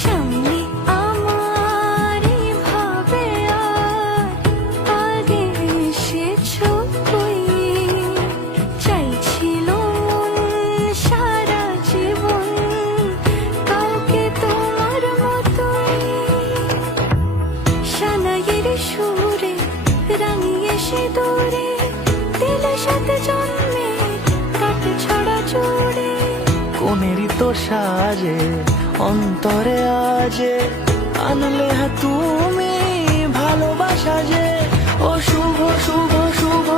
সামনে আমার ভাবে আর আগে এসেছো কই, চাইছিল মন সারা জীবন কাউকে তোমার মতোই। সানাইয়ের সুরে রাঙিয়ে সে দূরে দিলে সাথে জন্মে কাট ছড়া জুড়ে। কোনেরই তো সাজে অন্তরে আজে আনলে তুমি ভালোবাসা যে। ও শুভ শুভ শুভ